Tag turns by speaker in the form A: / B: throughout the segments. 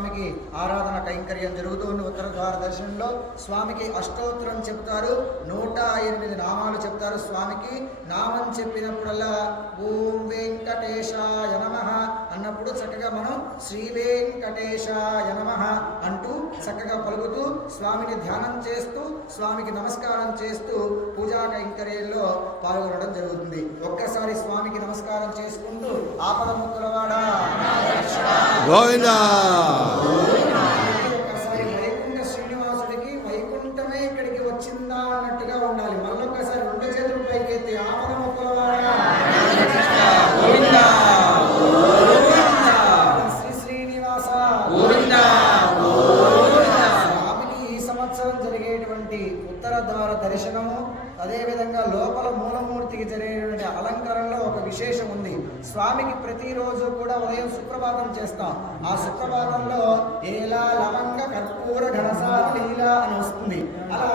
A: స్వామికి ఆరాధన కైంకర్యం జరుగుతూ ఉత్తర ద్వార దర్శనంలో. స్వామికి అష్టోత్తరం చెప్తారు. నూట ఎనిమిది నామాలు చెప్తారు స్వామికి. నామం చెప్పినప్పుడల్లా ఓం వెంకటేశాయ నమ అన్నప్పుడు చక్కగా మనం శ్రీ వెంకటేశాయ నమ అంటూ చక్కగా పలుకుతూ స్వామిని ధ్యానం చేస్తూ స్వామికి నమస్కారం చేస్తూ పూజా కైంకర్యంలో పాల్గొనడం జరుగుతుంది. ఒక్కసారి స్వామికి నమస్కారం చేసుకుంటూ ఆపద ముక్కలో
B: గోవిందా.
A: ఒక్కసారి వైకుంఠ శ్రీనివాసుడికి వైకుంఠమే ఇక్కడికి వచ్చిందా అన్నట్టుగా ఉండాలి మళ్ళొక్కసారి రెండు చేతులు పైకెత్తి ఆపద ముక్కలవాడ
C: గోవిందా.
A: శ్రీ శ్రీనివాస
C: గోవిందా.
A: స్వామికి ఈ సంవత్సరం జరిగేటువంటి ఉత్తర ద్వార దర్శనము అదేవిధంగా లోపల మూలమూర్తికి జరిగేటువంటి అలంకరణలో ఒక విశేషం ఉంది. స్వామికి ప్రతిరోజు కూడా ఉదయం సుప్రభాతం చేస్తాం. ఆ సుప్రభాతంలో ఏలా లవంగ కర్పూర ఘనసార లీలా అని వస్తుంది. అలా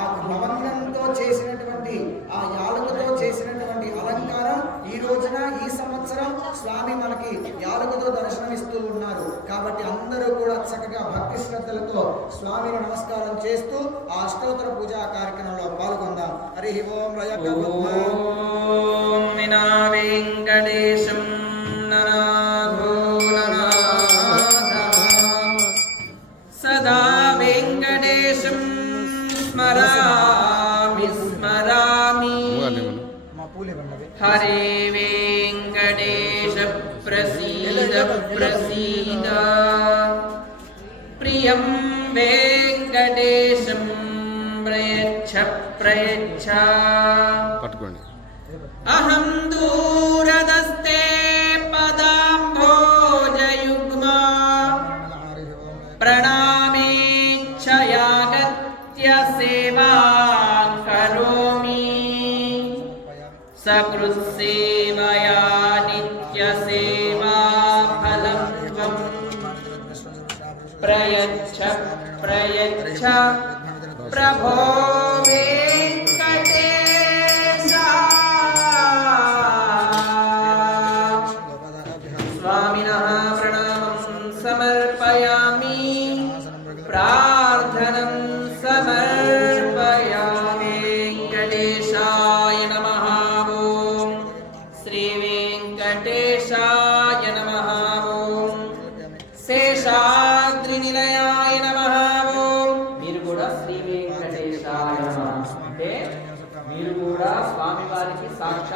A: ఆ లవంగంతో చేసినటువంటి ఆ యాలకుతో చేసినటువంటి అలంకారం ఈ రోజున ఈ సంవత్సరం స్వామి మనకి యాలకుతో దర్శనమిస్తూ ఉన్నారు. కాబట్టి అందరూ కూడా చక్కగా భక్తి శ్రద్ధలతో స్వామిని నమస్కారం చేస్తూ ఆ అష్టోత్తర పూజా
C: కార్యక్రమం हरिः ॐ ॐ विना वेङ्कटेशं ननाथो
A: सदा वेङ्कटेशं स्मरामि
C: स्मरामि हरे वेङ्कटेश प्रसीद प्रसीद प्रियम् ప్రయచ్ఛ
B: పట్టుకోండి.
C: అహం దూరదస్తే పదాంభోజయుగ్మా ప్రణామేచ్ఛయాగత్య సేవాం కరోమి. సకృత్సేవయా నిత్యసేవా ఫలం త్వం. ప్రయచ్ఛ ప్రయచ్ఛ ప్రభో వెంకటేశ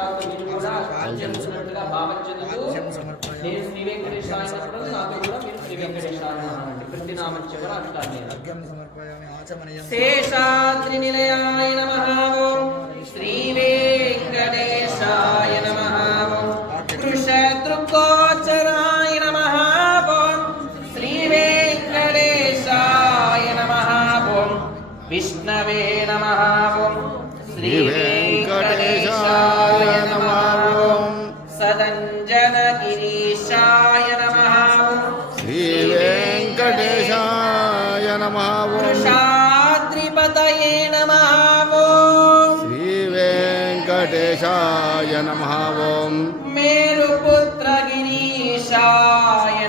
C: వారికి సాక్షాత్ మీరు కూడా చెందుతున్నట్టుగా భావం చెందుతూ నేను శ్రీ వెంకటేశాయ అన్నప్పుడు నాతో కూడా మీరు శ్రీ అనండి ప్రతి నామం చివర అంటాను నేను శేషాద్రి నిలయాయ శ్రీ వెంకటేశాయ శ్రీ వెంకటేశాయ విష్ణవే నమ శ్రీ
B: వెంకటేశాయ నమః ఓం
C: సదంజనగిరీశాయ నమః
B: శ్రీ వెంకటేశాయ నమః
C: వృషాద్రిపతయే నమః
B: శ్రీ వెంకటేశాయ నమః ఓం
C: మేరుపుత్రగిరీశాయ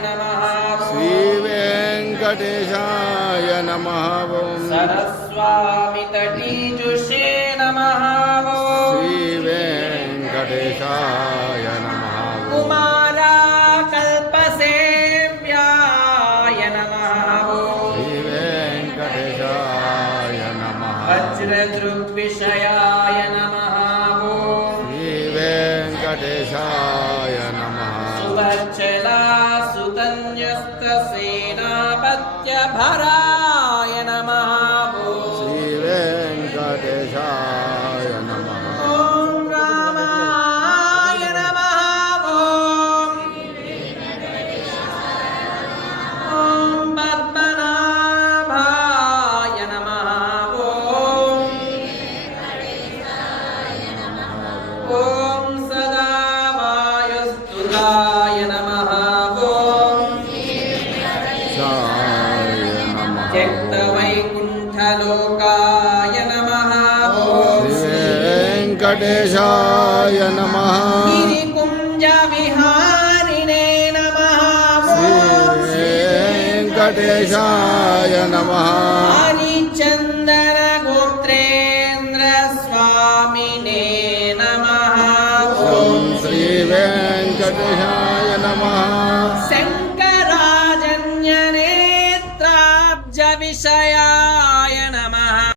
C: నమః
B: శ్రీ వెంకటేశాయ నమః ఓం
C: సరస్వామి తటీజుషే
B: వెంకటేశాయ నమః. ఓం
C: కుమారా కల్పసేవ్యాయ నమః.
B: శ్రీ వెంకటేశాయ నమః.
C: వజ్రదృగ్విషయాయ నమః.
B: శ్రీ వెంకటేశాయ
C: त्यक्तवैकुण्ठलोकाय नमः। श्रीवेङ्कटेशाय नमः। गिरिकुञ्जविहारिणे नमः।
B: श्रीवेङ्कटेशाय नमः। हरिचन्दनगोत्रेन्द्रस्वामिने
C: नमः। ॐ श्रीवेङ्कटेशाय
B: नमः।